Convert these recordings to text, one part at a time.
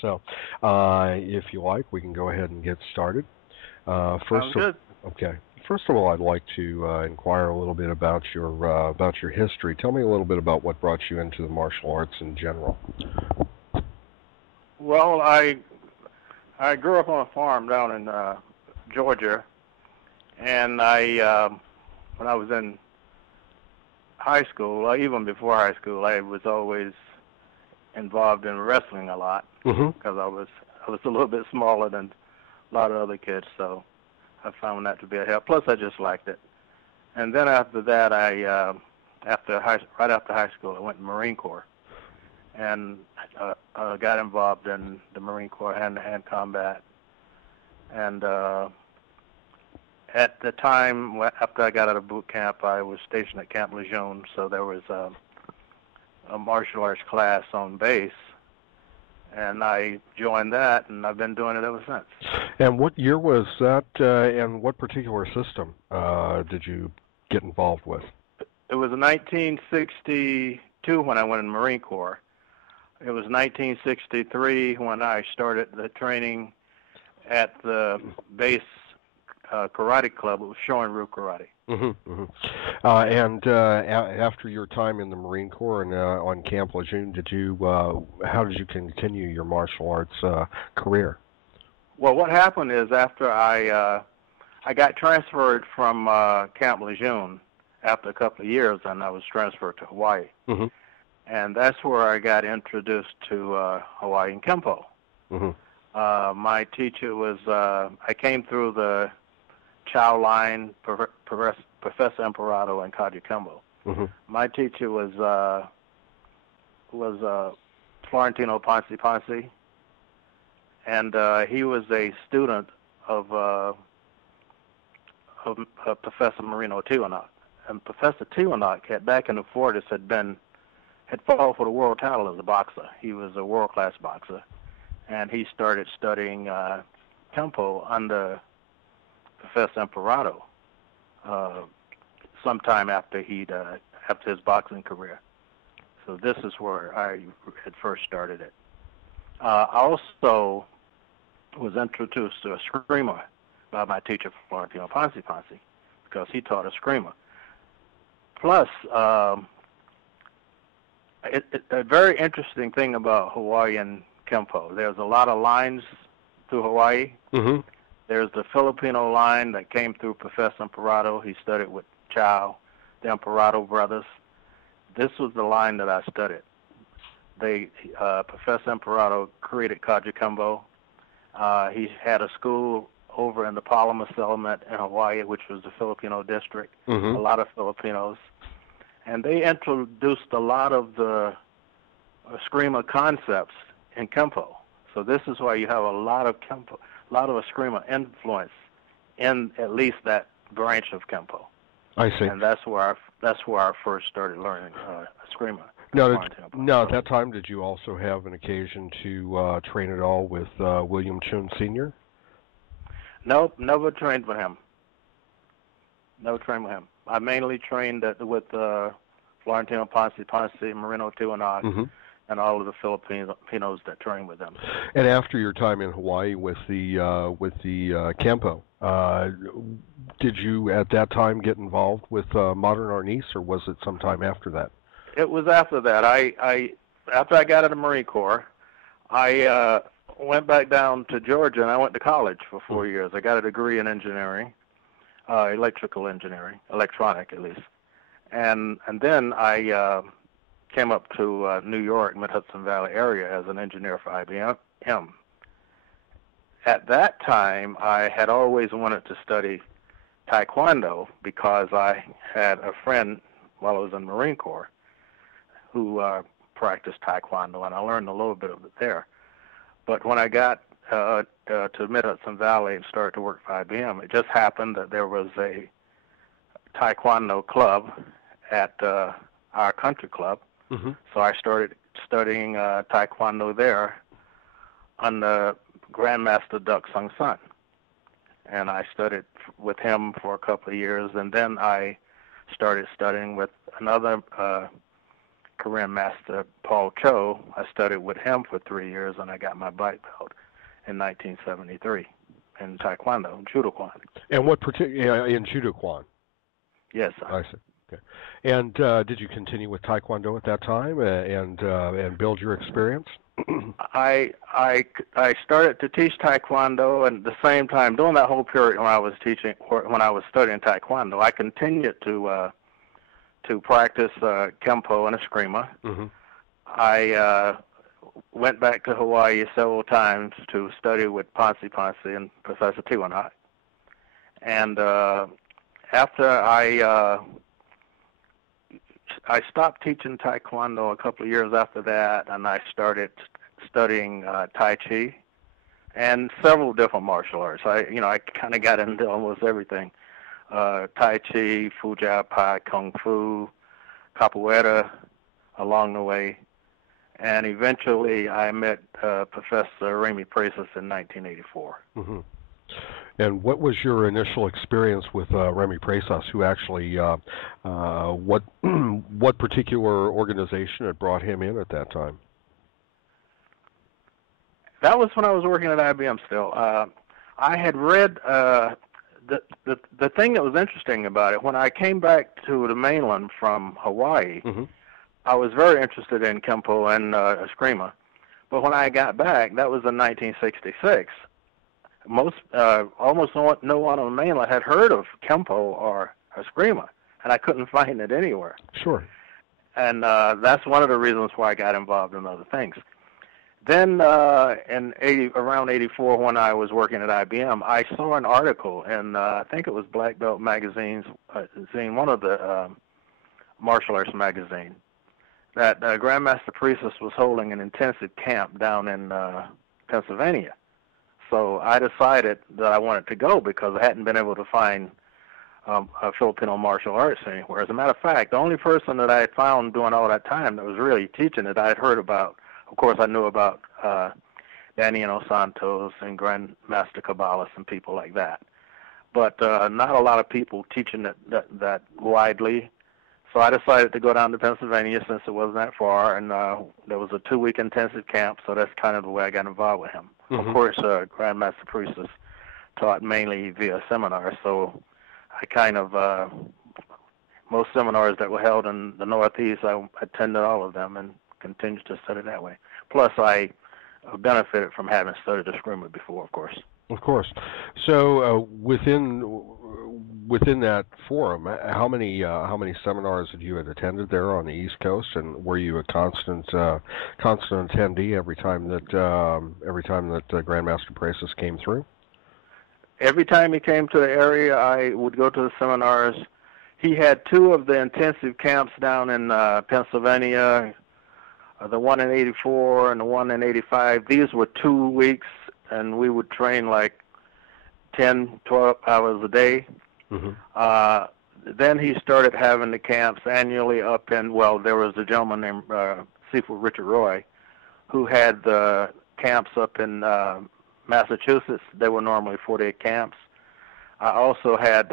So, if you like, we can go ahead and get started. Sounds good. Okay. First of all, I'd like to inquire a little bit about your history. Tell me a little bit about what brought you into the martial arts in general. Well, I grew up on a farm down in Georgia, and when I was in high school, even before high school, I was always involved in wrestling a lot because I was a little bit smaller than a lot of other kids, so I found that to be a help. Plus, I just liked it. And then after that, right after high school, I went to Marine Corps and got involved in the Marine Corps hand-to-hand combat. And at the time, after I got out of boot camp, I was stationed at Camp Lejeune, so there was a martial arts class on base, and I joined that, and I've been doing it ever since. And what year was that, and what particular system did you get involved with? It was 1962 when I went in the Marine Corps. It was 1963 when I started the training at the base karate club. It was Shorin-ryu Karate. And after your time in the Marine Corps and on Camp Lejeune, how did you continue your martial arts career? Well, what happened is after I got transferred from Camp Lejeune after a couple of years, and I was transferred to Hawaii. And that's where I got introduced to Hawaiian Kempo. My teacher was, I came through the Chow line, Professor Imperato, and Kaji Kembo. My teacher was Florentino Ponce, and he was a student of Professor Marino Tiwanaku. And Professor Tiwanaku, back in the 40s, had fought for the world title as a boxer. He was a world-class boxer, and he started studying Kempo under Professor Imperato sometime after after his boxing career. So this is where I had first started it. I also was introduced to a screamer by my teacher, Florentino Ponce, because he taught a screamer. Plus, a very interesting thing about Hawaiian Kempo, there's a lot of lines through Hawaii. There's the Filipino line that came through Professor Imperato. He studied with Chow, the Imperato brothers. This was the line that I studied. Professor Imperato created Kaji Kembo. He had a school over in the Palama settlement in Hawaii, which was the Filipino district, a lot of Filipinos. And they introduced a lot of the Eskrima concepts in Kempo. So this is why you have a lot of Kempo, a lot of Eskrima influence in at least that branch of Kempo. I see. And that's where I first started learning Eskrima. Now, at that time, did you also have an occasion to train at all with William Chun Sr.? Nope, never trained with him. I mainly trained with Florentino Ponce, Marino Tiwanaku, and all of the Filipinos that trained with them. And after your time in Hawaii with the Kempo, did you at that time get involved with modern arnis, or was it sometime after that? It was after that. After I got out of the Marine Corps, I went back down to Georgia and I went to college for 4 years. I got a degree in engineering, electrical engineering, electronic at least, and then I came up to New York, Mid-Hudson Valley area as an engineer for IBM. At that time, I had always wanted to study Taekwondo because I had a friend while I was in the Marine Corps who practiced Taekwondo, and I learned a little bit of it there. But when I got to Mid-Hudson Valley and started to work for IBM, it just happened that there was a Taekwondo club at our country club. So I started studying Taekwondo there under Grandmaster Duck Sung Sun. And I studied with him for a couple of years, and then I started studying with another Korean master Paul Cho. I studied with him for 3 years, and I got my black belt in 1973 in Taekwondo, Judo-Kwan. And what particular in Judo-Kwan? Yes, sir. I see. Okay. And did you continue with Taekwondo at that time and build your experience? I started to teach Taekwondo, and at the same time, during that whole period when I was studying Taekwondo, I continued to practice Kempo and Eskrima. Mm-hmm. I went back to Hawaii several times to study with Ponce and Professor Tiwanat. And after I stopped teaching Taekwondo a couple of years after that, and I started studying Tai Chi and several different martial arts. I kind of got into almost everything. Tai Chi, Fujia Pai, Kung Fu, Capoeira along the way. And eventually I met Professor Remy Presas in 1984. Mm-hmm. And what was your initial experience with Remy Presas, who actually, what particular organization had brought him in at that time? That was when I was working at IBM still. I had read the thing that was interesting about it, when I came back to the mainland from Hawaii, mm-hmm. I was very interested in Kempo and Eskrima. But when I got back, that was in 1966. Almost no one on the mainland had heard of Kempo or Eskrima, and I couldn't find it anywhere. Sure. And that's one of the reasons why I got involved in other things. Then around 84, when I was working at IBM, I saw an article in, I think it was Black Belt Magazine's, one of the martial arts magazine, that Grandmaster Presas was holding an intensive camp down in Pennsylvania. So I decided that I wanted to go because I hadn't been able to find a Filipino martial arts anywhere. As a matter of fact, the only person that I had found during all that time that was really teaching it, I had heard about. Of course, I knew about Daniel Santos and Grandmaster Cabalas and people like that. But not a lot of people teaching it that widely. So I decided to go down to Pennsylvania since it wasn't that far, and there was a 2-week intensive camp, so that's kind of the way I got involved with him. Mm-hmm. Of course, Grandmaster Presas taught mainly via seminars, so I kind of, most seminars that were held in the Northeast, I attended all of them and continued to study that way. Plus, I benefited from having studied Eskrima before, of course. Of course. So within that forum, how many seminars had you attended there on the East Coast, and were you a constant attendee every time that Grandmaster Presas came through? Every time he came to the area, I would go to the seminars. He had 2 of the intensive camps down in Pennsylvania, the one in 84 and the one in 85. These were 2 weeks, and we would train like 10, 12 hours a day. Mm-hmm. Then he started having the camps annually up in, there was a gentleman named Seafood Richard Roy who had the camps up in Massachusetts. They were normally 4-day camps. I also had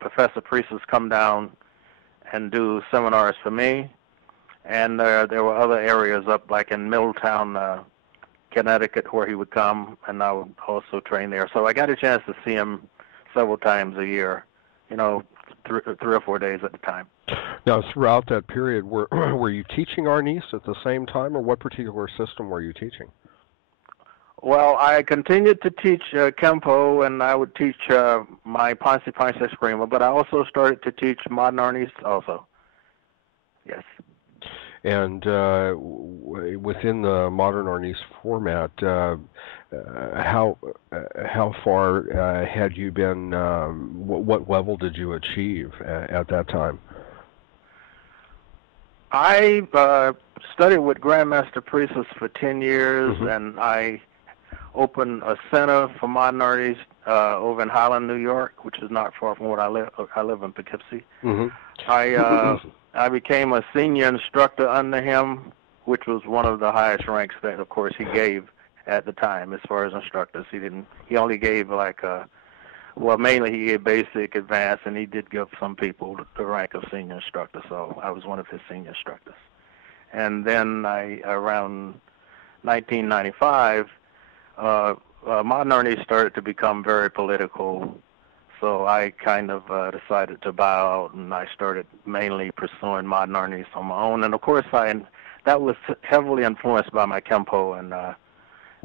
Professor Presas come down and do seminars for me. And there were other areas up, like in Middletown, Connecticut, where he would come, and I would also train there. So I got a chance to see him several times a year, 3 or 4 days at a time. Now, throughout that period, were you teaching Arnis at the same time, or what particular system were you teaching? Well, I continued to teach Kempo, and I would teach my Ponce Eskrima, but I also started to teach modern Arnis also. Yes. And within the modern Arnis format, how far had you been? What level did you achieve at that time? I studied with Grandmaster Presas for 10 years, mm-hmm. and I opened a center for modern Arnis over in Highland, New York, which is not far from where I live. I live in Poughkeepsie. Mm-hmm. I became a senior instructor under him, which was one of the highest ranks that, of course, he gave at the time as far as instructors. He only gave mainly he gave basic, advanced, and he did give some people the rank of senior instructor, so I was one of his senior instructors. And then around 1995, modern East started to become very political. So I kind of decided to bow out, and I started mainly pursuing modern East on my own. And of course, that was heavily influenced by my Kempo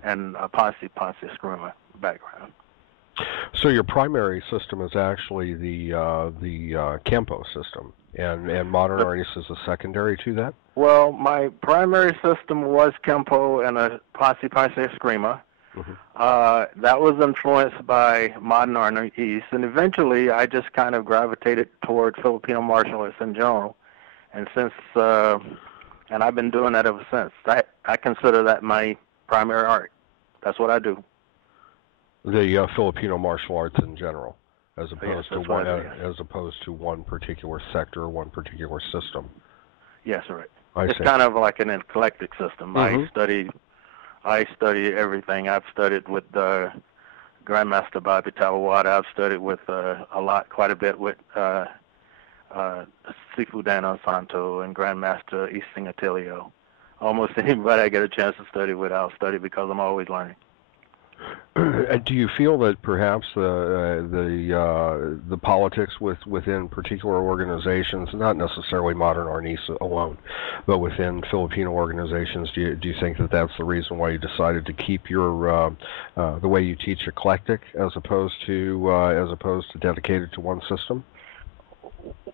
and Ponce Eskrima background. So your primary system is actually the Kempo system, and modern artist is a secondary to that? Well, my primary system was Kempo and a Ponce Eskrima. Mm-hmm. That was influenced by modern art East, and eventually I just kind of gravitated toward Filipino martial arts in general. And and I've been doing that ever since. I consider that my primary art. That's what I do. The Filipino martial arts in general, as opposed to one, yes. As opposed to one particular sector or one particular system. Yes, right. It's kind of like an eclectic system. Mm-hmm. I study everything. I've studied with Grandmaster Bobby Tawawada. I've studied with quite a bit with Sifu Dan Santo and Grandmaster Ising Atilio. Almost anybody I get a chance to study with, I'll study because I'm always learning. Do you feel that perhaps the politics within particular organizations, not necessarily modern Arnis alone, but within Filipino organizations, do you think that that's the reason why you decided to keep your the way you teach eclectic as opposed to dedicated to one system?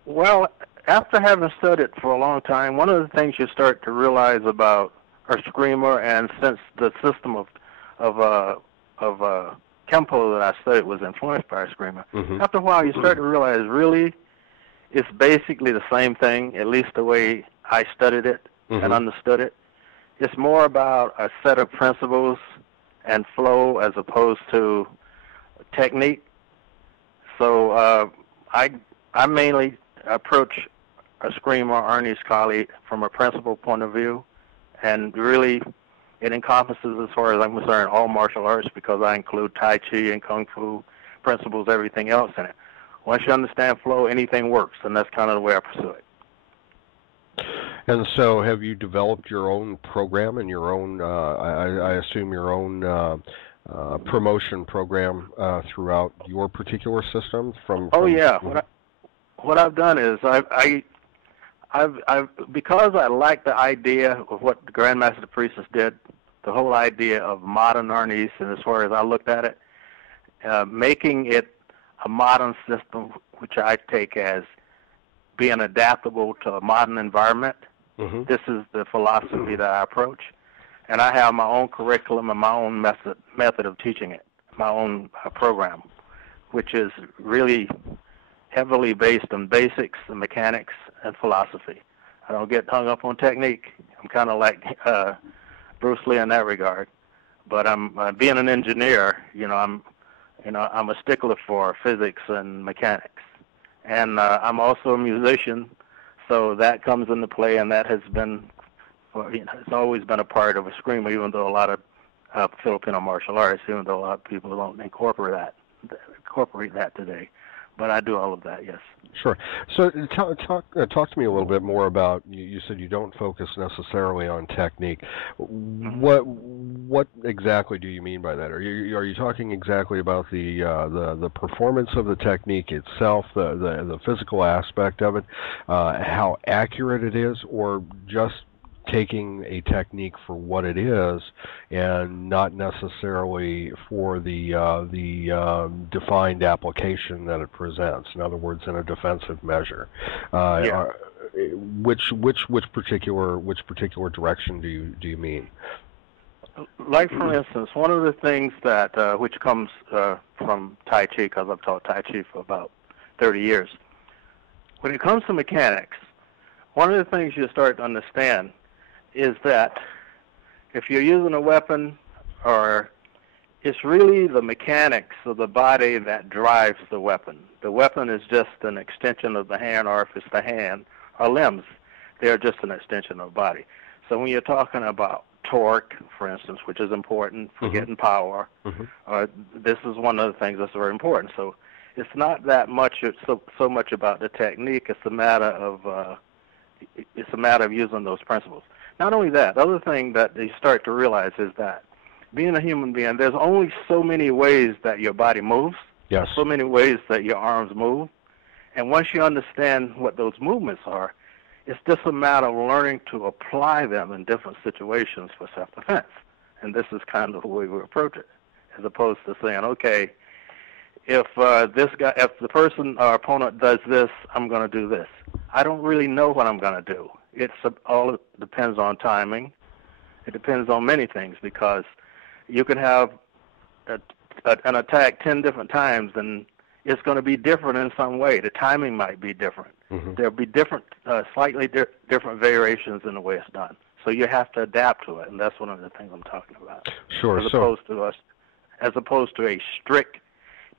Well, after having studied for a long time, one of the things you start to realize about Eskrima, and since the system of Kempo that I studied was influenced by Eskrima, mm-hmm. After a while you start to realize really it's basically the same thing, at least the way I studied it mm-hmm. and understood it. It's more about a set of principles and flow as opposed to technique. So I mainly approach Eskrima or Ernest Kali from a principle point of view, and really it encompasses, as far as I'm concerned, all martial arts because I include Tai Chi and Kung Fu principles, everything else in it. Once you understand flow, anything works, and that's kind of the way I pursue it. And so have you developed your own program and your own, I assume your own promotion program throughout your particular system? Yeah. What I've done is I've because I like the idea of what the Grandmaster Priestess did, the whole idea of modern Arnis, and as far as I looked at it, making it a modern system, which I take as being adaptable to a modern environment. Mm-hmm. This is the philosophy that I approach, and I have my own curriculum and my own method of teaching it, my own program, which is really heavily based on basics and mechanics and philosophy. I don't get hung up on technique. I'm kind of like Bruce Lee in that regard. But I'm being an engineer. I'm a stickler for physics and mechanics, and I'm also a musician, so that comes into play, and that has been, it's always been a part of Eskrima, even though a lot of Filipino martial arts, even though a lot of people don't incorporate that today. But I do all of that, yes. Sure. So talk to me a little bit more about, you said you don't focus necessarily on technique. Mm-hmm. What exactly do you mean by that? Are you talking exactly about the performance of the technique itself, the physical aspect of it, how accurate it is, or just taking a technique for what it is and not necessarily for the defined application that it presents? In other words, in a defensive measure. Which particular direction do you mean? Like, for instance, one of the things that which comes from Tai Chi, because I've taught Tai Chi for about 30 years. When it comes to mechanics, one of the things you start to understand is that if you're using a weapon, or it's really the mechanics of the body that drives the weapon. The weapon is just an extension of the hand, or if it's the hand or limbs, they're just an extension of the body. So when you're talking about torque, for instance, which is important for mm-hmm. getting power, mm-hmm. This is one of the things that's very important. So it's not that much so much about the technique. It's a matter of using those principles. Not only that, the other thing that you start to realize is that being a human being, there's only so many ways that your body moves, Yes. so many ways that your arms move. And once you understand what those movements are, it's just a matter of learning to apply them in different situations for self-defense. And this is kind of the way we approach it, as opposed to saying, okay, if if the person or opponent does this, I'm going to do this. I don't really know what I'm going to do. All depends on timing. It depends on many things, because you can have an attack 10 different times, and it's going to be different in some way. The timing might be different. Mm-hmm. There'll be different, slightly different variations in the way it's done. So you have to adapt to it, and that's one of the things I'm talking about. Sure. As opposed to a strict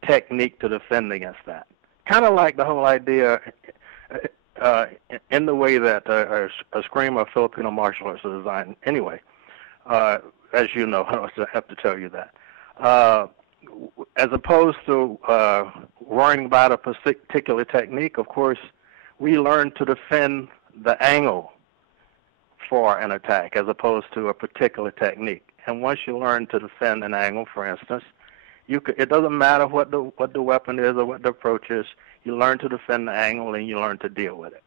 technique to defend against that. Kind of like the whole idea, in the way that a screamer Filipino martial arts is designed anyway. As you know, I don't have to tell you that. As opposed to worrying about a particular technique, of course, we learn to defend the angle for an attack as opposed to a particular technique. And once you learn to defend an angle, for instance, it doesn't matter what the weapon is or what the approach is. You learn to defend the angle, and you learn to deal with it.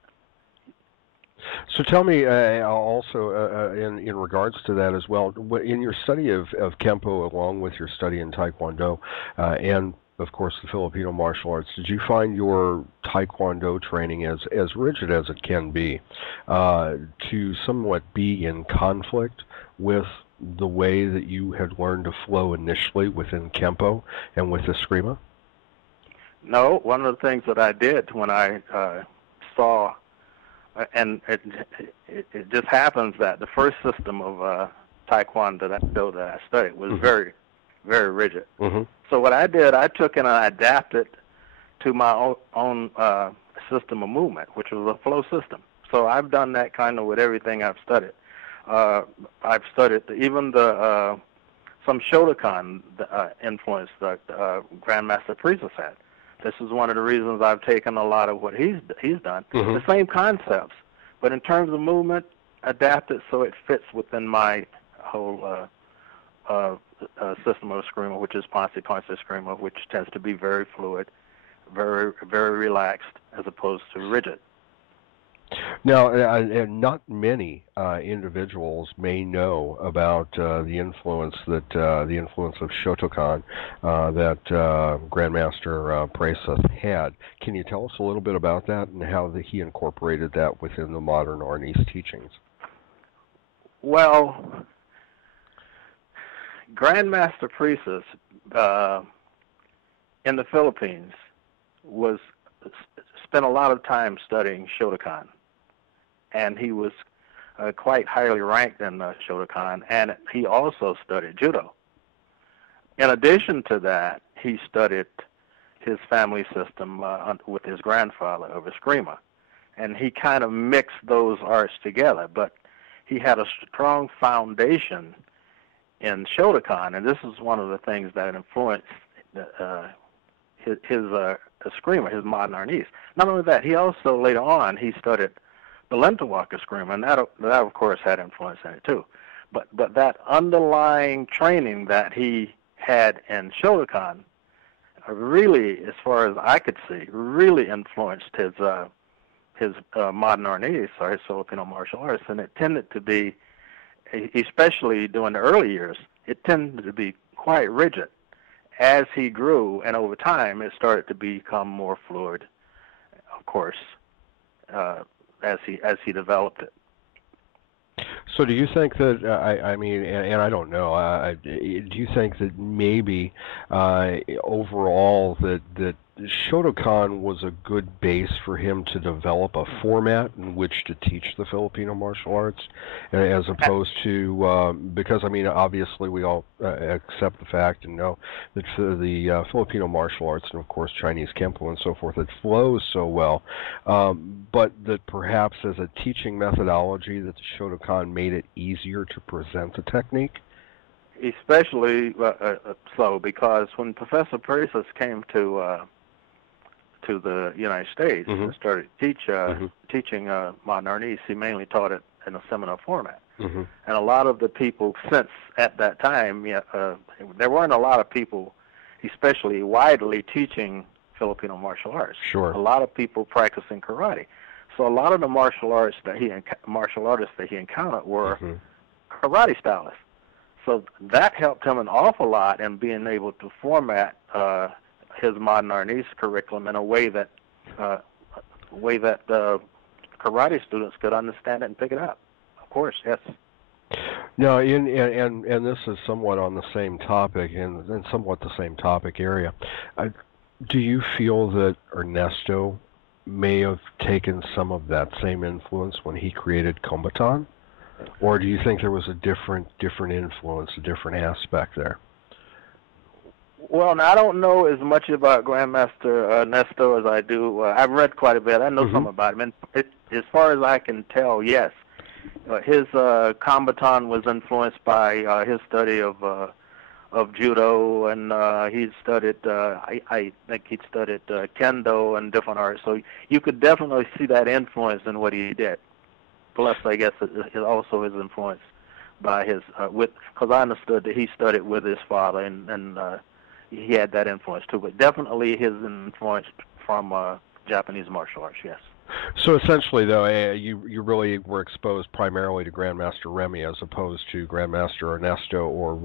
So tell me also in regards to that as well, in your study of Kempo, along with your study in Taekwondo, and of course the Filipino martial arts, did you find your Taekwondo training, as rigid as it can be, to somewhat be in conflict with the way that you had learned to flow initially within Kempo and with Eskrima? No, one of the things that I did when I saw, and it just happens that the first system of Taekwondo that I studied was mm-hmm. very, very rigid. Mm-hmm. So what I did, I took and I adapted to my own system of movement, which was a flow system. So I've done that kind of with everything I've studied. I've studied even some Shotokan influence that Grandmaster Priestess had. This is one of the reasons I've taken a lot of what he's done. Mm-hmm. The same concepts, but in terms of movement, adapted so it fits within my whole system of Eskrima, which is Ponce Eskrima, which tends to be very fluid, very, very relaxed, as opposed to rigid. Now, not many individuals may know about the influence of Shotokan that Grandmaster Priestess had. Can you tell us a little bit about that and how he incorporated that within the modern Arnis teachings? Well, Grandmaster Priestess in the Philippines spent a lot of time studying Shotokan. And he was quite highly ranked in Shotokan, and he also studied judo. In addition to that, he studied his family system with his grandfather of Eskrima, and he kind of mixed those arts together. But he had a strong foundation in Shotokan, and this is one of the things that influenced his Eskrima, his modern Arnis. Not only that, he also later on he studied the Lentawaka Eskrima, and that of course had influence in it too. But that underlying training that he had in Shotokan really, as far as I could see, really influenced his modern Arnis, or his Filipino martial arts, and it tended to be, especially during the early years, it tended to be quite rigid. As he grew, and over time, it started to become more fluid, of course, as he developed it. So do you think that, I mean, and I don't know, do you think that maybe overall that Shotokan was a good base for him to develop a format in which to teach the Filipino martial arts, as opposed to, because, I mean, obviously we all accept the fact and know that the Filipino martial arts, and of course Chinese Kempo and so forth, it flows so well, but that perhaps as a teaching methodology that the Shotokan made it easier to present the technique? Especially so, because when Professor Priestess came to the United States mm-hmm. and started teaching modern Arnis, he mainly taught it in a seminar format. Mm-hmm. And a lot of the people since at that time, there weren't a lot of people, especially widely teaching Filipino martial arts. Sure. A lot of people practicing karate. So a lot of the martial artists that he encountered were Mm-hmm. karate stylists. So that helped him an awful lot in being able to format his modern Arnese curriculum in a way that karate students could understand it and pick it up. Of course, yes. Now, and this is somewhat on the same topic and somewhat the same topic area. Do you feel that Ernesto may have taken some of that same influence when he created Kombatan? Or do you think there was a different influence, a different aspect there? Well, now, I don't know as much about Grandmaster Ernesto as I do. I've read quite a bit. I know some about him. And as far as I can tell, yes. His Kombatan was influenced by his study of judo, and he studied, I think he studied kendo and different arts. So you could definitely see that influence in what he did. Plus, I guess it also is influenced by his because I understood that he studied with his father, and he had that influence too. But definitely his influence from Japanese martial arts, yes. So essentially, though, you really were exposed primarily to Grandmaster Remy as opposed to Grandmaster Ernesto or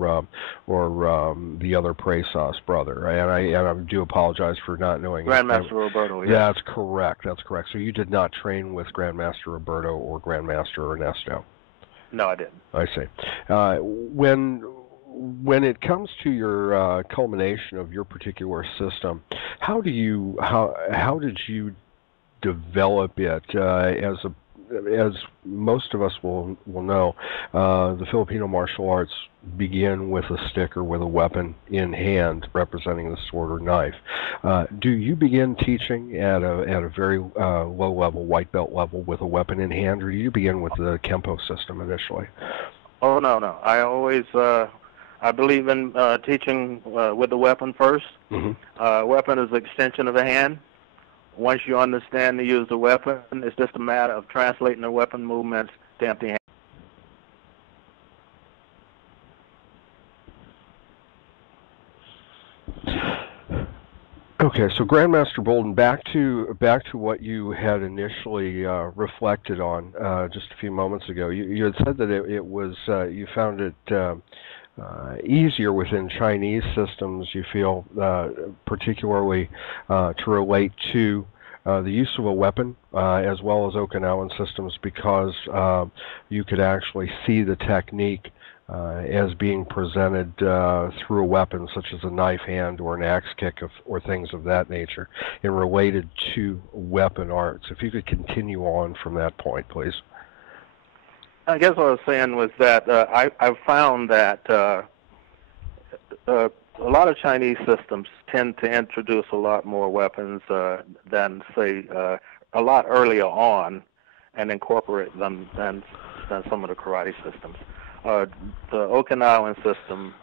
the other Presas brother. And I do apologize for not knowing. Grandmaster Roberto, yes. That's correct. That's correct. So you did not train with Grandmaster Roberto or Grandmaster Ernesto. No, I didn't. I see. When it comes to your culmination of your particular system, how did you develop it? As most of us will know, the Filipino martial arts begin with a stick or with a weapon in hand representing the sword or knife. Do you begin teaching at a very low level, white belt level, with a weapon in hand, or do you begin with the Kempo system initially? Oh, no. I always I believe in teaching with the weapon first. Mm-hmm. Weapon is an extension of the hand. Once you understand to use the weapon, it's just a matter of translating the weapon movements to empty hand. Okay, so Grandmaster Bolden, back to what you had initially reflected on just a few moments ago. You had said that it was you found it easier within Chinese systems, you feel, particularly to relate to the use of a weapon as well as Okinawan systems, because you could actually see the technique as being presented through a weapon such as a knife hand or an axe kick or things of that nature, and related to weapon arts. If you could continue on from that point, please. I guess what I was saying was that I've found that a lot of Chinese systems tend to introduce a lot more weapons than, say, a lot earlier on, and incorporate them than some of the karate systems. The Okinawan system,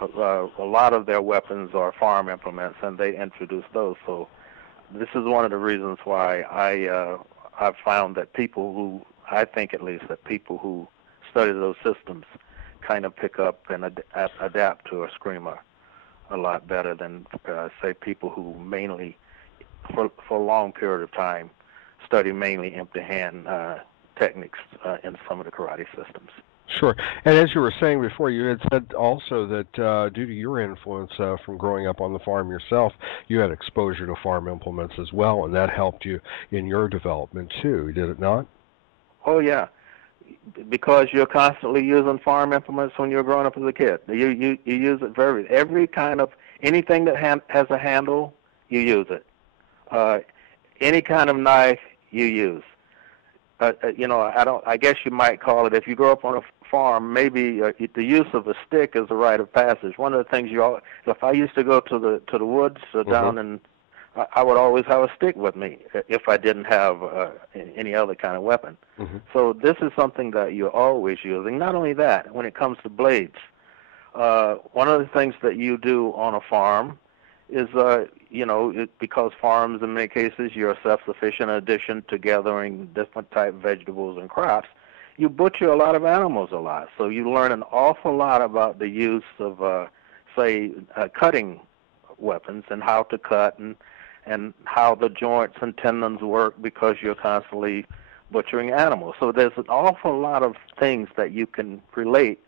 a lot of their weapons are farm implements, and they introduce those. So this is one of the reasons why I've found that people who, I think at least, that people who study those systems kind of pick up and adapt to a screamer a lot better than, say, people who mainly, for a long period of time, study mainly empty hand techniques in some of the karate systems. Sure. And as you were saying before, you had said also that due to your influence from growing up on the farm yourself, you had exposure to farm implements as well, and that helped you in your development too, did it not? Oh, yeah. Because you're constantly using farm implements when you're growing up as a kid. You use it every kind of, anything that has a handle, you use it. Any kind of knife, you use. I guess you might call it, if you grow up on a farm, maybe the use of a stick is a rite of passage. One of the things if I used to go to the woods down in, I would always have a stick with me if I didn't have any other kind of weapon. Mm-hmm. So this is something that you're always using. Not only that, when it comes to blades, one of the things that you do on a farm is, because farms in many cases you're self-sufficient in addition to gathering different type of vegetables and crops, you butcher a lot of animals a lot. So you learn an awful lot about the use of, cutting weapons and how to cut and how the joints and tendons work because you're constantly butchering animals. So there's an awful lot of things that you can relate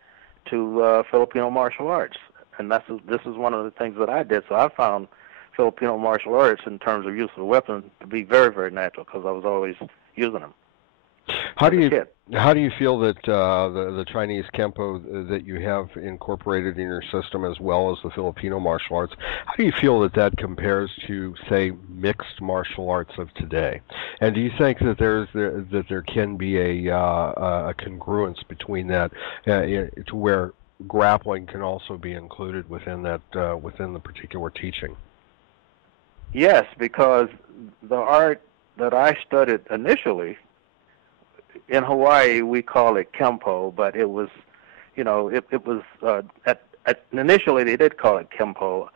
to Filipino martial arts. And this is one of the things that I did. So I found Filipino martial arts in terms of use of weapons to be very, very natural because I was always using them. How do you feel that the Chinese Kempo that you have incorporated in your system, as well as the Filipino martial arts, how do you feel that compares to, say, mixed martial arts of today? And do you think that there can be a congruence between that, to where grappling can also be included within that within the particular teaching? Yes, because the art that I studied initially, in Hawaii we call it Kempo, but it was, it was initially they did call it Kempo.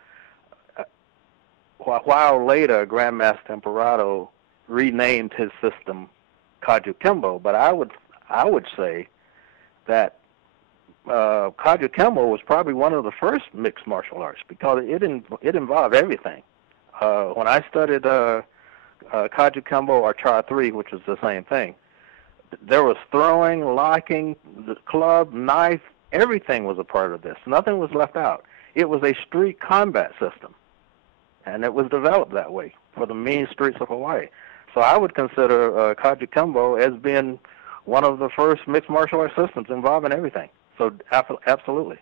A while later, Grandmaster Emperado renamed his system Kaju Kembo, but I would say that Kaju Kembo was probably one of the first mixed martial arts because it involved everything. When I studied Kaju Kembo or Char 3, which is the same thing, there was throwing, locking, the club, knife, everything was a part of this. Nothing was left out. It was a street combat system, and it was developed that way for the mean streets of Hawaii. So I would consider Kaju Kembo as being one of the first mixed martial arts systems involving everything. So absolutely.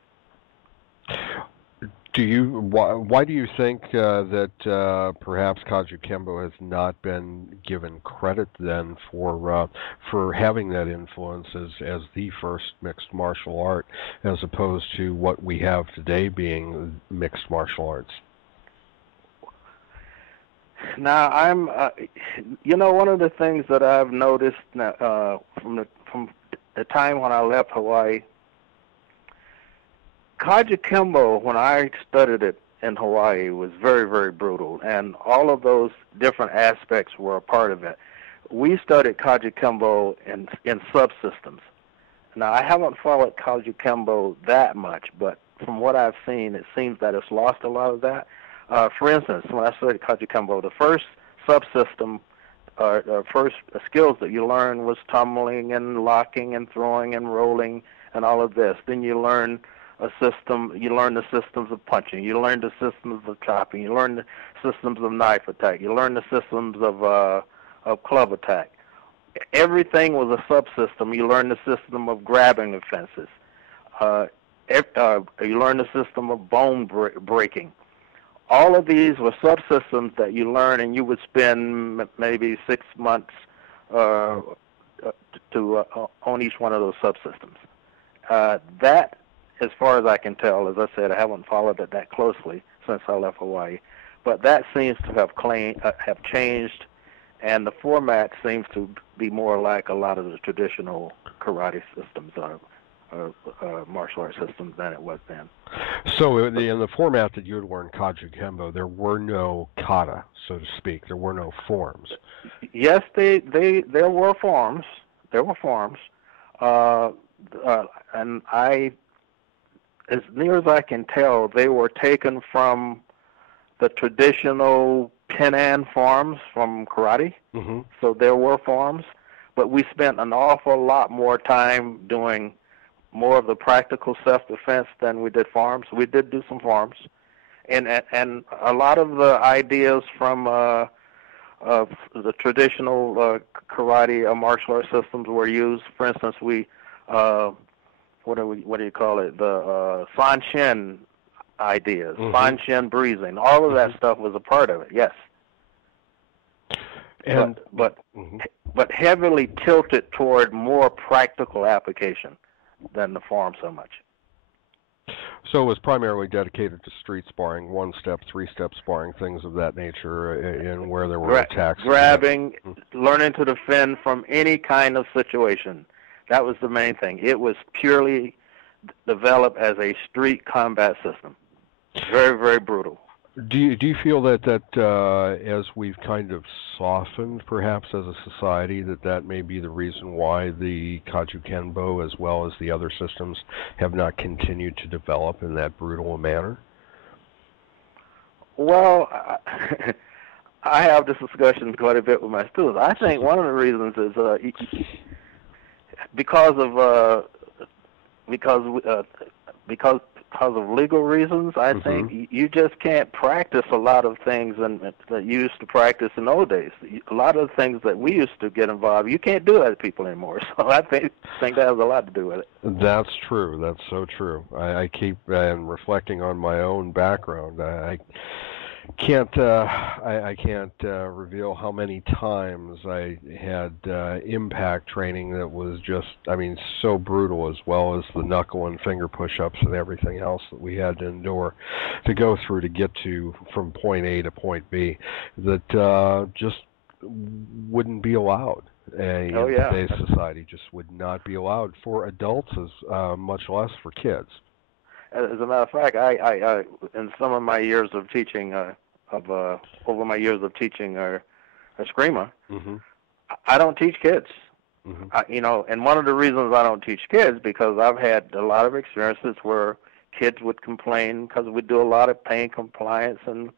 Why do you think that perhaps Kaju Kembo has not been given credit then for having that influence as the first mixed martial art, as opposed to what we have today being mixed martial arts? Now I'm, one of the things that I've noticed from the time when I left Hawaii. Kaju Kembo, when I studied it in Hawaii, was very, very brutal, and all of those different aspects were a part of it. We studied Kaju Kembo in subsystems. Now, I haven't followed Kaju Kembo that much, but from what I've seen, it seems that it's lost a lot of that. For instance, when I studied Kaju Kembo, the first subsystem, first skills that you learn was tumbling and locking and throwing and rolling and all of this. Then you learn you learn the systems of punching, you learn the systems of chopping, you learn the systems of knife attack, you learn the systems of club attack. Everything was a subsystem. You learn the system of grabbing offenses. You learn the system of bone breaking. All of these were subsystems that you learn, and you would spend maybe 6 months on each one of those subsystems. That, as far as I can tell, as I said, I haven't followed it that closely since I left Hawaii, but that seems to have changed, and the format seems to be more like a lot of the traditional karate systems or martial arts systems than it was then. So in the format that you had learned Kaju Kembo, there were no kata, so to speak. There were no forms. Yes, there were forms. There were forms, and as near as I can tell, they were taken from the traditional Pinan forms from karate. Mm-hmm. So there were forms, but we spent an awful lot more time doing more of the practical self-defense than we did forms. We did do some forms, and a lot of the ideas from of the traditional karate martial arts systems were used. For instance, we what do you call it? The Sanshin ideas, mm-hmm. Sanshin breathing, all of that stuff was a part of it. Yes, and but heavily tilted toward more practical application than the form so much. So it was primarily dedicated to street sparring, 1-step, 3-step sparring, things of that nature, in where there were attacks. Grabbing, learning to defend from any kind of situation. That was the main thing. It was purely developed as a street combat system. Very, very brutal. Do you feel that as we've kind of softened, perhaps as a society, that may be the reason why the Kajukenbo, as well as the other systems, have not continued to develop in that brutal a manner? Well, I have this discussion quite a bit with my students. I think one of the reasons is because of because because of legal reasons. I think you just can't practice a lot of things that you used to practice in old days. A lot of the things that we used to get involved, you can't do that to people anymore. So I think that has a lot to do with it. That's true. That's so true. I keep reflecting on my own background. I can't reveal how many times I had impact training that was just, I mean, so brutal, as well as the knuckle and finger push-ups and everything else that we had to endure to go through to get to from point A to point B, that just wouldn't be allowed. In today's society, just would not be allowed for adults, as much less for kids. As a matter of fact, I in some of my years of teaching, over my years of teaching a screamer, I don't teach kids. And one of the reasons I don't teach kids, because I've had a lot of experiences where kids would complain because we do a lot of pain compliance and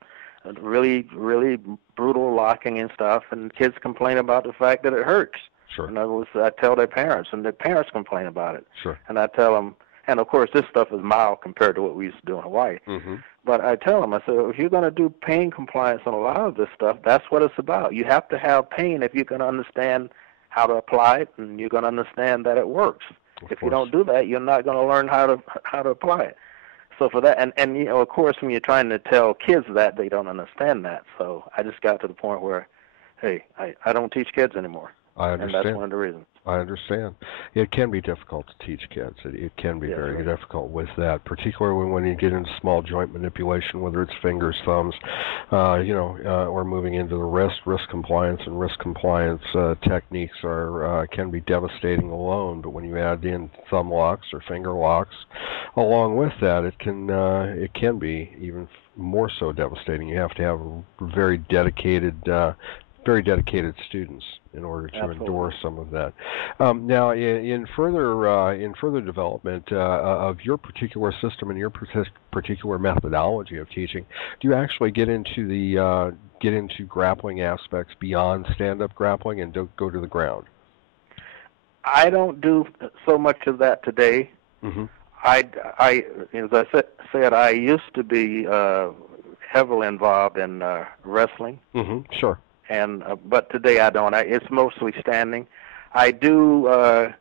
really, really brutal locking and stuff, and kids complain about the fact that it hurts. Sure. In other words, I tell their parents, and their parents complain about it. Sure. And I tell them, and of course this stuff is mild compared to what we used to do in Hawaii. But I tell them, I say, if you're going to do pain compliance on a lot of this stuff, that's what it's about. You have to have pain if you can understand how to apply it, and you're going to understand that it works. If you don't do that, you're not going to learn how to apply it. So for that, and you know, of course, when you're trying to tell kids that, they don't understand that. So I just got to the point where, hey, I don't teach kids anymore. I understand. And that's one of the reasons. I understand. It can be difficult to teach kids. It can be very difficult with that, particularly when you get into small joint manipulation, whether it's fingers, thumbs, or moving into the wrist. Wrist compliance and wrist compliance techniques can be devastating alone, but when you add in thumb locks or finger locks along with that, it can be even more so devastating. You have to have very dedicated students in order to endure some of that. Now, in further development of your particular system and your particular methodology of teaching, do you actually get into grappling aspects beyond stand-up grappling and don't go to the ground? I don't do so much of that today. As I said, I used to be heavily involved in wrestling. Sure. And but today I don't. It's mostly standing. I do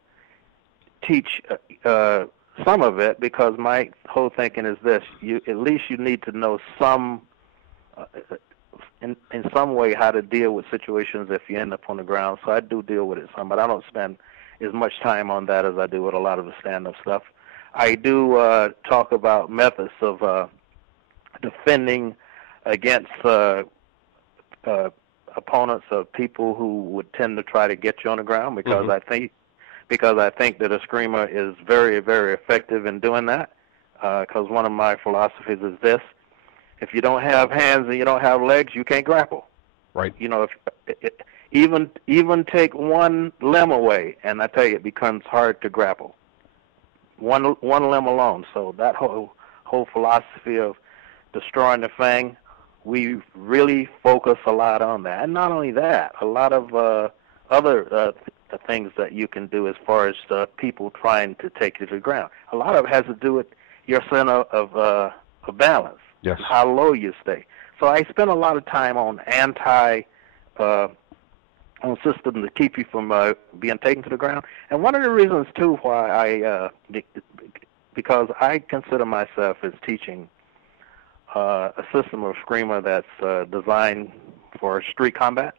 teach some of it, because my whole thinking is this: at least you need to know some, in some way, how to deal with situations if you end up on the ground. So I do deal with it some, but I don't spend as much time on that as I do with a lot of the stand-up stuff. I do talk about methods of defending against opponents of people who would tend to try to get you on the ground, because I think that a screamer is very, very effective in doing that. Because one of my philosophies is this: if you don't have hands and you don't have legs, you can't grapple. Right. You know, even take one limb away, and I tell you, it becomes hard to grapple. One limb alone. So that whole philosophy of destroying the fang, we really focus a lot on that. And not only that, a lot of other things that you can do as far as people trying to take you to the ground. A lot of it has to do with your center of balance, yes, and how low you stay. So I spend a lot of time on on systems to keep you from being taken to the ground. And one of the reasons, too, why because I consider myself as teaching a system of screamer that's designed for street combat.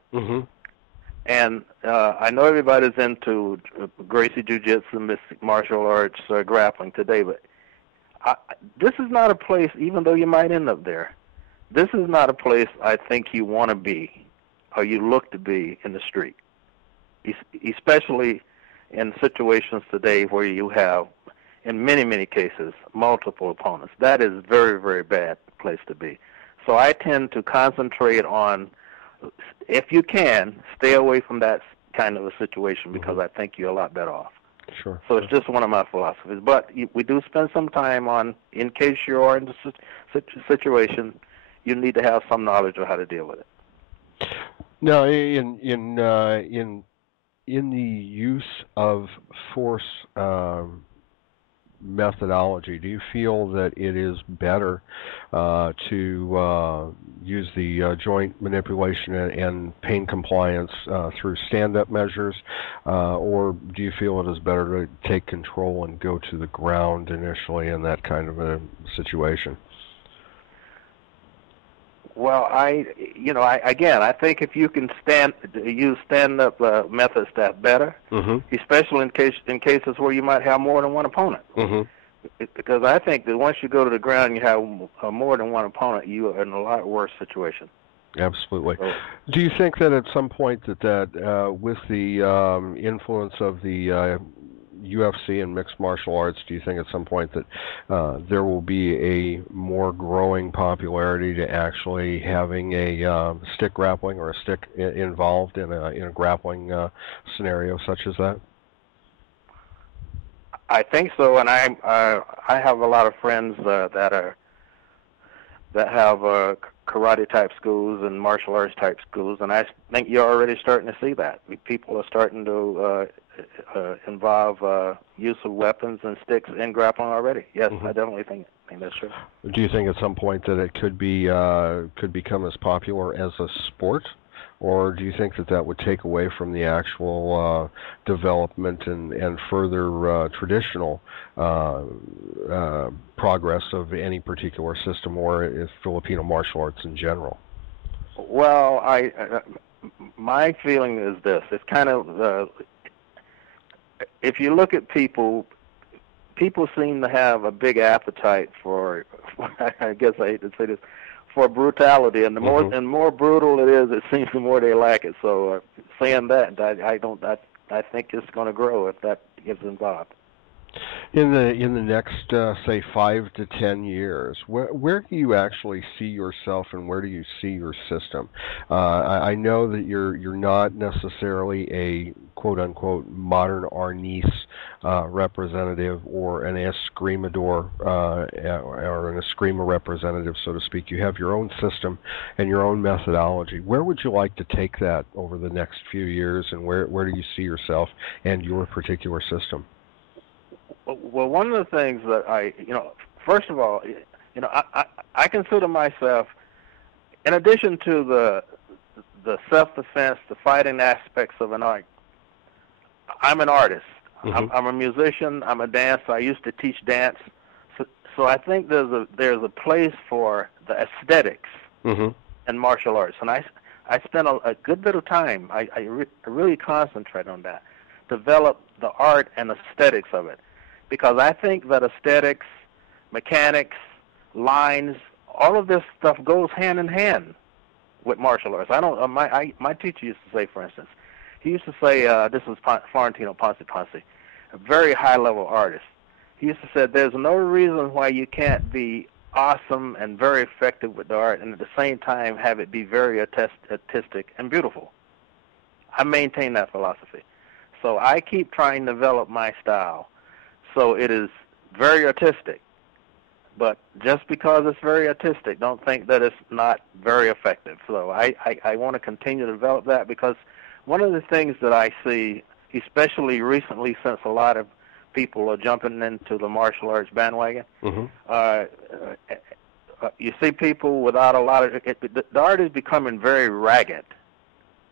And I know everybody's into Gracie Jiu-Jitsu, mystic martial arts, grappling today, but this is not a place, even though you might end up there, this is not a place I think you want to be or you look to be in the street, especially in situations today where you have, in many, many cases, multiple opponents. That is a very, very bad place to be. So I tend to concentrate on, if you can, stay away from that kind of a situation, because I think you're a lot better off. Sure. So it's just one of my philosophies. But we do spend some time on, in case you are in the situation, you need to have some knowledge of how to deal with it. Now, in the use of force methodology, do you feel that it is better to use the joint manipulation and pain compliance through stand-up measures, or do you feel it is better to take control and go to the ground initially in that kind of a situation? Well, I think if you can use stand-up methods, that's better, especially in cases where you might have more than one opponent. Because I think that once you go to the ground and you have more than one opponent, you are in a lot worse situation. Absolutely. So, do you think that at some point that with the influence of the UFC and mixed martial arts, do you think at some point that there will be a more growing popularity to actually having a stick grappling or a stick involved in a grappling scenario such as that? I think so, and I have a lot of friends that have karate type schools and martial arts type schools, and I think you're already starting to see that. People are starting to involve use of weapons and sticks in grappling already. Yes, I definitely think that's true. Do you think at some point that it could become as popular as a sport, or do you think that would take away from the actual development and further traditional progress of any particular system or Filipino martial arts in general? Well, my feeling is this: it's kind of if you look at people seem to have a big appetite for I guess I hate to say this, for brutality, and the more brutal it is, it seems the more they like it. So saying that, I think it's going to grow if that gets involved. In the next say 5 to 10 years, where do you actually see yourself, and where do you see your system? I know that you're not necessarily a quote unquote modern Arnis representative or an escrimador or an eskrima representative, so to speak. You have your own system and your own methodology. Where would you like to take that over the next few years, and where do you see yourself and your particular system? Well, one of the things that first of all, I consider myself, in addition to the self-defense, the fighting aspects of an art, I'm an artist. I'm a musician. I'm a dancer. I used to teach dance. So I think there's a place for the aesthetics in martial arts, and I spent a good bit of time. I really concentrate on that, develop the art and aesthetics of it. Because I think that aesthetics, mechanics, lines, all of this stuff goes hand in hand with martial arts. My teacher used to say, for instance, he used to say, this was Florentino Ponce, a very high-level artist. He used to say, there's no reason why you can't be awesome and very effective with the art and at the same time have it be very artistic and beautiful. I maintain that philosophy. So I keep trying to develop my style. So it is very artistic, but just because it's very artistic, don't think that it's not very effective. So I want to continue to develop that, because one of the things that I see, especially recently since a lot of people are jumping into the martial arts bandwagon, you see people without a lot of the art is becoming very ragged,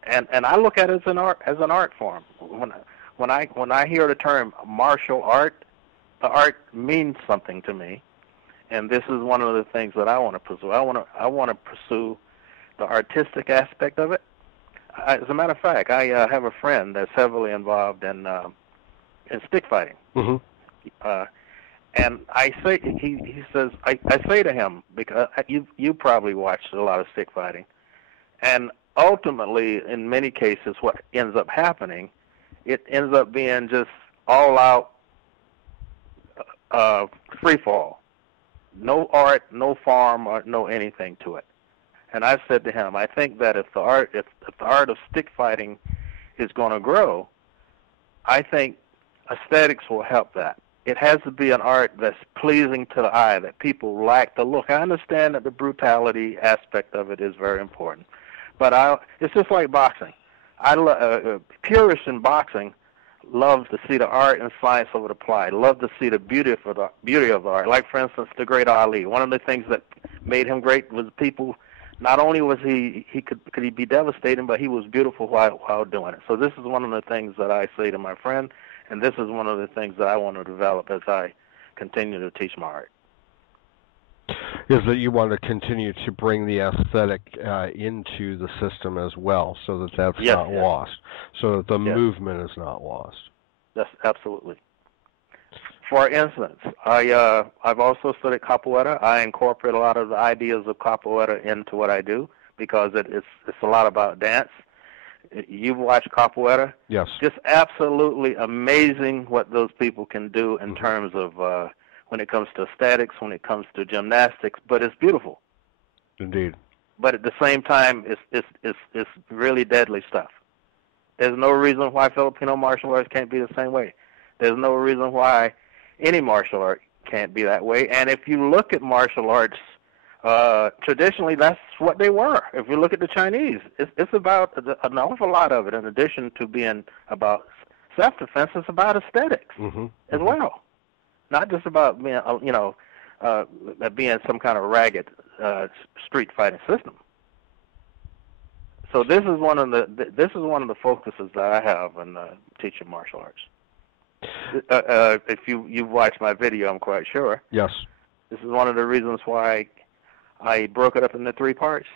and I look at it as an art form. When I hear the term martial art, the art means something to me, and this is one of the things that I want to pursue. I want to pursue the artistic aspect of it. As a matter of fact, I have a friend that's heavily involved in stick fighting, and I say he says I say to him, because you probably watched a lot of stick fighting, and ultimately in many cases what ends up happening, it ends up being just all out free fall. No art, no form, or no anything to it. And I said to him, I think that if the art of stick fighting is going to grow, I think aesthetics will help that. It has to be an art that's pleasing to the eye, that people like the look. I understand that the brutality aspect of it is very important, but it's just like boxing. Purists in boxing love to see the art and science of it applied. Love to see the beauty of the art. Like, for instance, the great Ali. One of the things that made him great was people. Not only was he could he be devastating, but he was beautiful while doing it. So this is one of the things that I say to my friend, and this is one of the things that I want to develop as I continue to teach my art. Is that you want to continue to bring the aesthetic into the system as well, so that that's not lost, so that the movement is not lost. That's absolutely. For instance, I've also studied capoeira. I incorporate a lot of the ideas of capoeira into what I do because it's a lot about dance. You've watched capoeira? Yes. Just absolutely amazing what those people can do in terms of when it comes to aesthetics, when it comes to gymnastics, but it's beautiful. Indeed. But at the same time, it's really deadly stuff. There's no reason why Filipino martial arts can't be the same way. There's no reason why any martial art can't be that way. And if you look at martial arts, traditionally that's what they were. If you look at the Chinese, it's about an awful lot of it. In addition to being about self-defense, it's about aesthetics as well. Not just about being, being some kind of ragged street fighting system. So this is one of the focuses that I have in teaching martial arts. If you've watched my video, I'm quite sure. Yes. This is one of the reasons why I broke it up into 3 parts: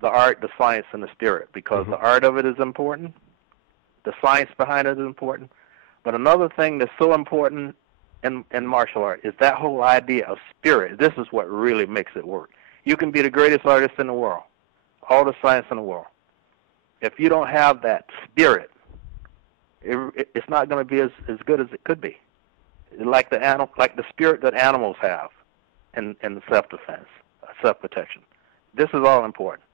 the art, the science, and the spirit. Because the art of it is important, the science behind it is important, but another thing that's so important in martial art is that whole idea of spirit. This is what really makes it work. You can be the greatest artist in the world, all the science in the world. If you don't have that spirit, it's not going to be as good as it could be. Like the spirit that animals have in self-defense, self-protection. This is all important.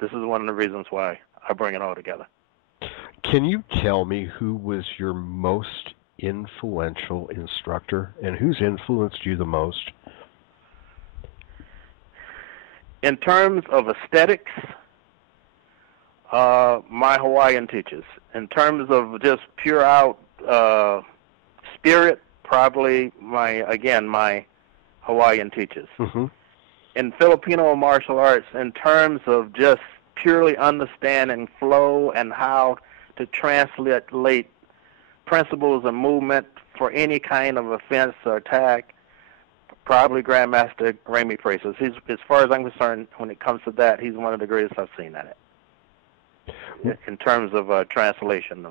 This is one of the reasons why I bring it all together. Can you tell me who was your most influential instructor, and who's influenced you the most? In terms of aesthetics, my Hawaiian teachers. In terms of just pure out spirit, probably my Hawaiian teachers. In Filipino martial arts, in terms of just purely understanding flow and how to translate principles of movement for any kind of offense or attack, probably Grandmaster Ramey Praces. As far as I'm concerned, when it comes to that, he's one of the greatest I've seen at it. In terms of translation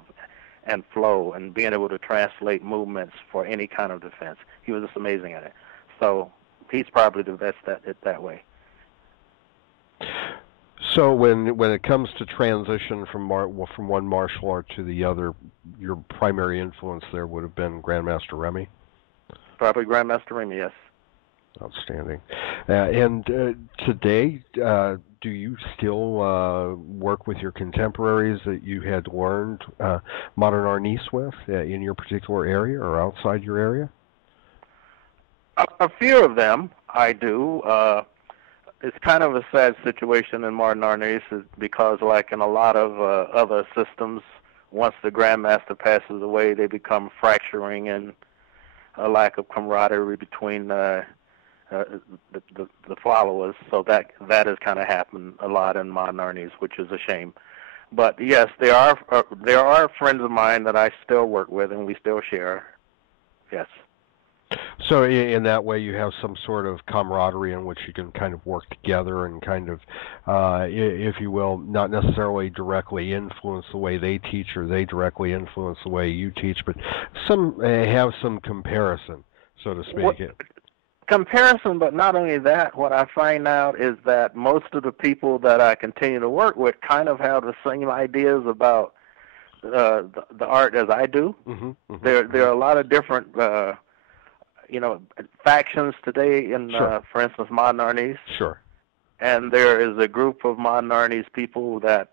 and flow and being able to translate movements for any kind of defense, he was just amazing at it. So he's probably the best at it that way. So when it comes to transition from one martial art to the other, your primary influence there would have been Grandmaster Remy? Probably Grandmaster Remy, yes. Outstanding. And today, do you still work with your contemporaries that you had learned modern arnis with in your particular area or outside your area? A few of them I do. It's kind of a sad situation in modern arnis because, like in a lot of other systems, once the Grandmaster passes away, they become fracturing and a lack of camaraderie between the followers. So that has kind of happened a lot in modern arnis, which is a shame. But yes, there are friends of mine that I still work with and we still share. Yes. So in that way, you have some sort of camaraderie in which you can kind of work together and kind of, if you will, not necessarily directly influence the way they teach or they directly influence the way you teach, but have some comparison, so to speak. Comparison, but not only that, what I find out is that most of the people that I continue to work with kind of have the same ideas about the art as I do. There are a lot of different factions today in, for instance, modern arnis. Sure. and there is a group of modern Arnis people that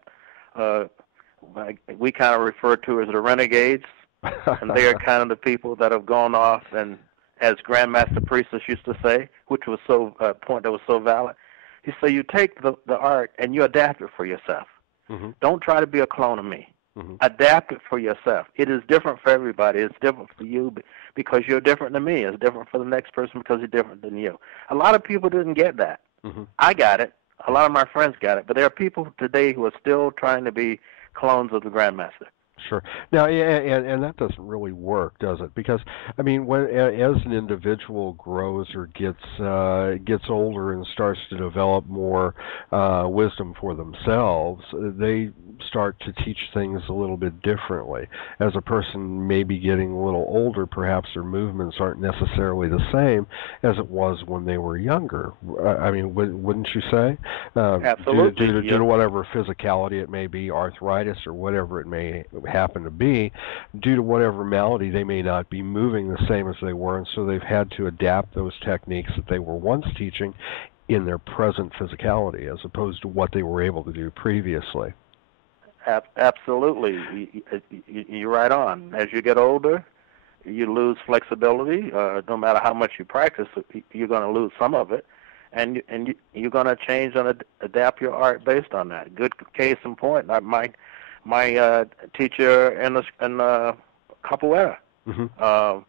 we kind of refer to as the renegades, and they are kind of the people that have gone off and, as Grandmaster Priestess used to say, which was so a point that was so valid. He said, "You take the art and you adapt it for yourself. Mm-hmm. Don't try to be a clone of me. Mm-hmm. Adapt it for yourself. It is different for everybody. It's different for you because you're different than me. It's different for the next person because you're different than you." A lot of people didn't get that. Mm-hmm. I got it. A lot of my friends got it. But there are people today who are still trying to be clones of the Grandmaster. Sure. Now, and that doesn't really work, does it? Because I mean, when as an individual grows or gets older and starts to develop more wisdom for themselves, they start to teach things a little bit differently. As a person maybe getting a little older, perhaps their movements aren't necessarily the same as it was when they were younger. I mean, wouldn't you say? Absolutely. Due to whatever physicality it may be, arthritis or whatever it may happen to be, due to whatever malady, they may not be moving the same as they were, and so they've had to adapt those techniques that they were once teaching in their present physicality as opposed to what they were able to do previously. Absolutely. You're right on. As you get older, you lose flexibility. No matter how much you practice, you're going to lose some of it, and you're going to change and adapt your art based on that. Good case in point. My teacher in capoeira. Mm-hmm.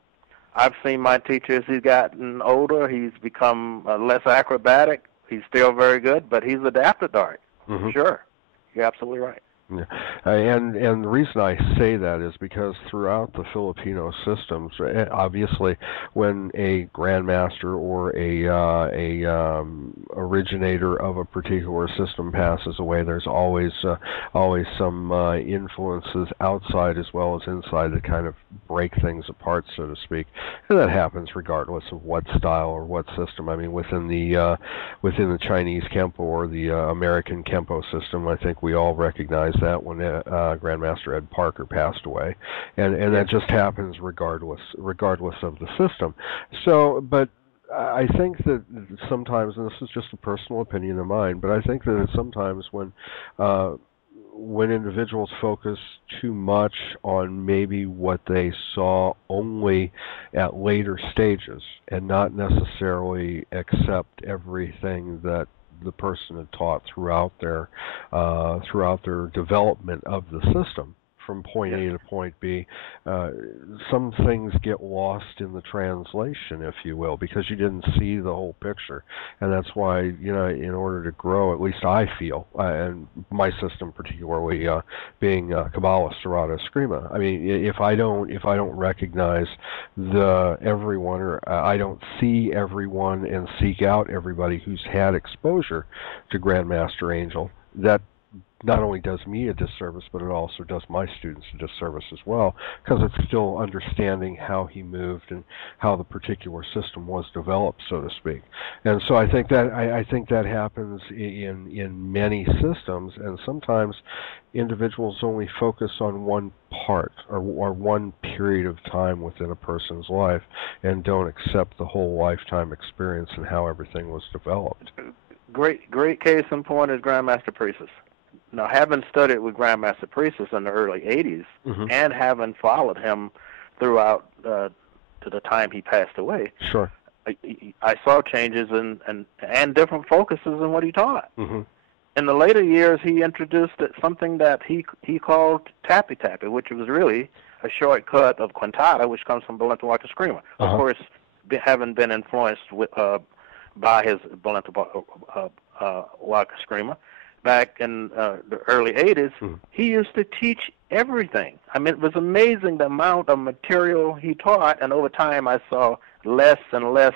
I've seen my teacher as he's gotten older. He's become less acrobatic. He's still very good, but he's adapted art. Mm-hmm. Sure, you're absolutely right. Yeah. And the reason I say that is because throughout the Filipino systems, obviously, when a grandmaster or a originator of a particular system passes away, there's always some influences outside as well as inside that kind of break things apart, so to speak, and that happens regardless of what style or what system. I mean, within the Chinese Kempo or the American Kempo system, I think we all recognize that when Grandmaster Ed Parker passed away, and that just happens regardless of the system. So, but I think that sometimes, and this is just a personal opinion of mine, but I think that sometimes when individuals focus too much on maybe what they saw only at later stages and not necessarily accept everything that the person had taught throughout their development of the system from point A to point B, some things get lost in the translation, if you will, because you didn't see the whole picture. And that's why, in order to grow, at least I feel, and my system particularly being Kabbalah, Serrata, Eskrima, I mean, if I don't recognize everyone, or I don't see everyone and seek out everybody who's had exposure to Grandmaster Angel, that not only does me a disservice, but it also does my students a disservice as well, because it's still understanding how he moved and how the particular system was developed, so to speak. And so I think that happens in many systems, and sometimes individuals only focus on one part or one period of time within a person's life and don't accept the whole lifetime experience and how everything was developed. Great case in point is Grandmaster Priestess. Now, having studied with Grandmaster Priestess in the early 80s, mm-hmm. and having followed him throughout to the time he passed away, sure, I saw changes and different focuses in what he taught. Mm-hmm. In the later years, he introduced something that he called Tappy Tappy, which was really a shortcut of Quintata, which comes from Bolden Eskrima. Uh-huh. Of course, having been influenced by his Bolden Eskrima. Back in the early 80s, mm-hmm. he used to teach everything. I mean, it was amazing the amount of material he taught, and over time I saw less and less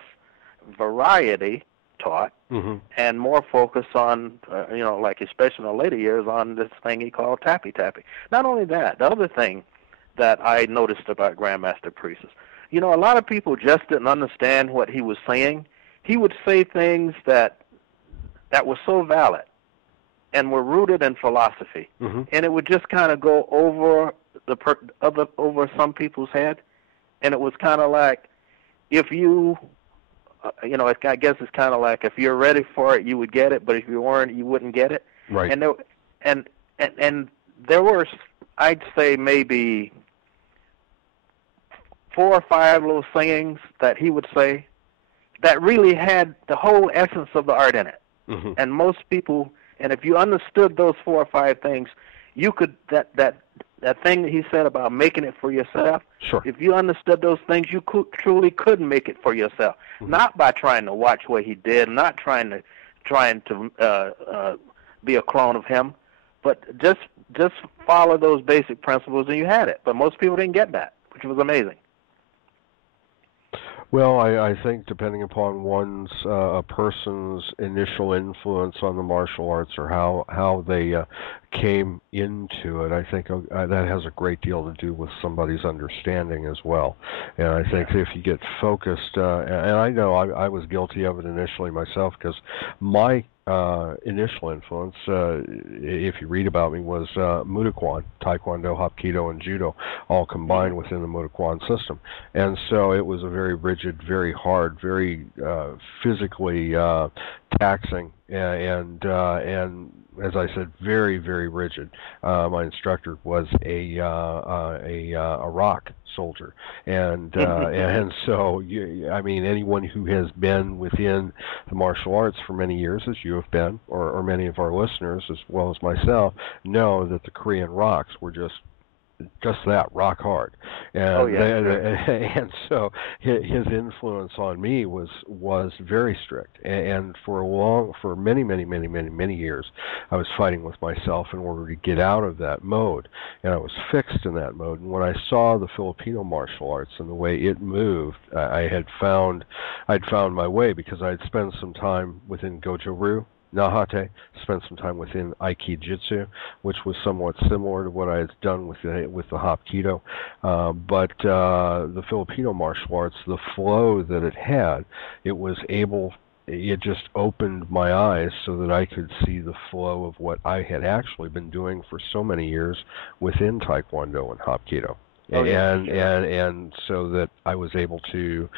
variety taught, mm-hmm. and more focus on, like especially in the later years, on this thing he called Tappy Tappy. Not only that, the other thing that I noticed about Grandmaster Priestess, a lot of people just didn't understand what he was saying. He would say things that were so valid and were rooted in philosophy, mm-hmm. and it would just kind of go over over some people's head, and it was kind of like if you I guess it's kind of like if you're ready for it, you would get it, but if you weren't, you wouldn't get it. Right. And there were, I'd say, maybe 4 or 5 little sayings that he would say that really had the whole essence of the art in it. Mm-hmm. And most people, and if you understood those 4 or 5 things, you could, that thing that he said about making it for yourself, Sure. if you understood those things, you truly could make it for yourself. Mm-hmm. Not by trying to watch what he did, not trying to be a clone of him, but just follow those basic principles and you had it. But most people didn't get that, which was amazing. Well, I think depending upon a person's initial influence on the martial arts or how they came into it, I think that has a great deal to do with somebody's understanding as well. And I think if you get focused, and I know I was guilty of it initially myself, because my initial influence, if you read about me, was Mudokwan, Taekwondo, Hapkido, and Judo, all combined within the Mudokwan system. And so it was a very rigid, very hard, very physically taxing, and as I said, very, very rigid. My instructor was a rock soldier, and so anyone who has been within the martial arts for many years, as you have been, or many of our listeners as well as myself, know that the Korean rocks were just that, rock hard. And and so his influence on me was very strict, and for many years I was fighting with myself in order to get out of that mode, and I was fixed in that mode. And when I saw the Filipino martial arts and the way it moved, I'd found my way, because I'd spent some time within Goju-Ryu, Nahate, spent some time within Aikijitsu, which was somewhat similar to what I had done with the Hapkido. But the Filipino martial arts, the flow that it had, it just opened my eyes so that I could see the flow of what I had actually been doing for so many years within Taekwondo and Hapkido. And so that I was able to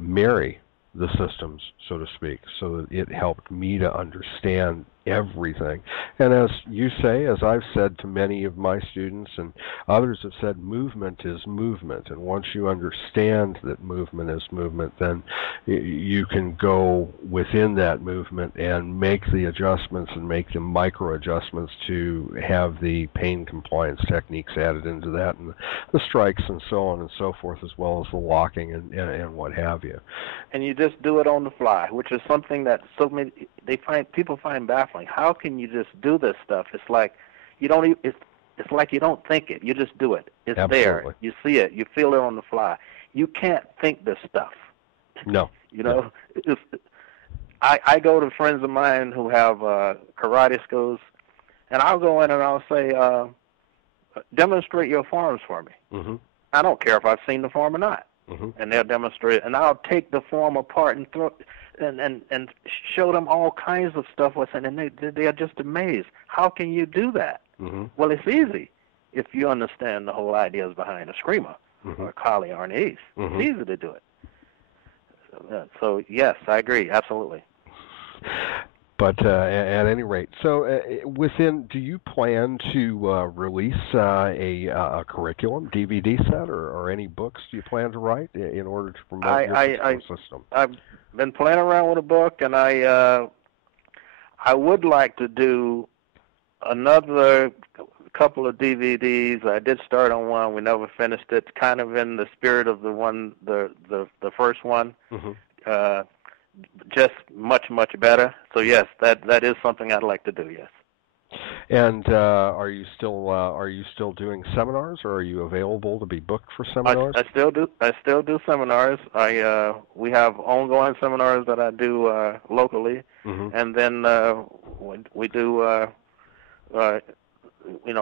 marry the systems, so to speak, so that it helped me to understand everything. And as you say, as I've said to many of my students and others have said, movement is movement. And once you understand that movement is movement, then you can go within that movement and make the adjustments and make the micro adjustments to have the pain compliance techniques added into that, and the strikes and so on and so forth, as well as the locking and what have you. And you just do it on the fly, which is something that so many people find baffling. How can you just do this stuff? It's like you don't. It's like you don't think it. You just do it. It's Absolutely. There. You see it. You feel it on the fly. You can't think this stuff. No. No. I go to friends of mine who have karate schools, and I'll go in and I'll say, demonstrate your forms for me. Mm-hmm. I don't care if I've seen the form or not. Mm-hmm. And they'll demonstrate, and I'll take the form apart and throw and show them all kinds of stuff what's in, and they are just amazed. How can you do that? Mm-hmm. Well, it's easy if you understand the whole ideas behind a screamer or a kali or an ace. Mm-hmm. It's easy to do it. So yes, I agree, absolutely. But at any rate, so do you plan to release a curriculum, DVD set, or any books do you plan to write in order to promote your system? I've been playing around with a book, and I would like to do another couple of DVDs. I did start on one. We never finished it, kind of in the spirit of the first one. Mm-hmm. Just much better. So yes, that is something I'd like to do. Yes. And are you still doing seminars, or are you available to be booked for seminars? I still do seminars. We have ongoing seminars that I do locally, mm-hmm. and then we do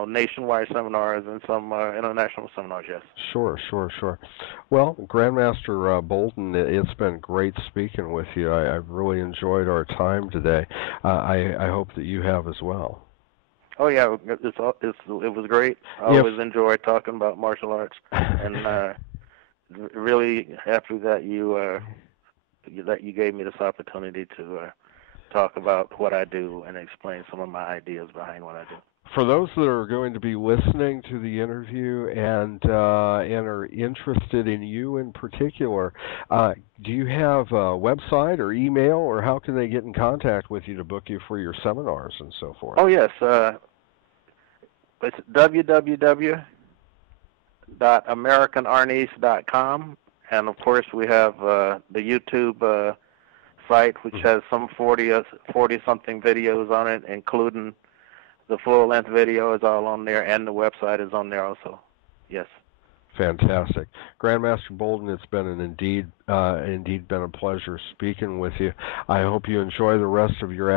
nationwide seminars and some international seminars, yes. Sure. Well, Grandmaster Bolden, it's been great speaking with you. I've really enjoyed our time today. I hope that you have as well. Oh, yeah, it was great. I always enjoy talking about martial arts, and really happy that you that you gave me this opportunity to talk about what I do and explain some of my ideas behind what I do. For those that are going to be listening to the interview and are interested in you in particular, do you have a website or email, or how can they get in contact with you to book you for your seminars and so forth? Oh yes, it's www.americanarnice.com, and of course we have the YouTube site, which has some 40-something videos on it, including the full-length video is all on there, and the website is on there also. Yes. Fantastic. Grandmaster Bolden, it's been indeed been a pleasure speaking with you. I hope you enjoy the rest of your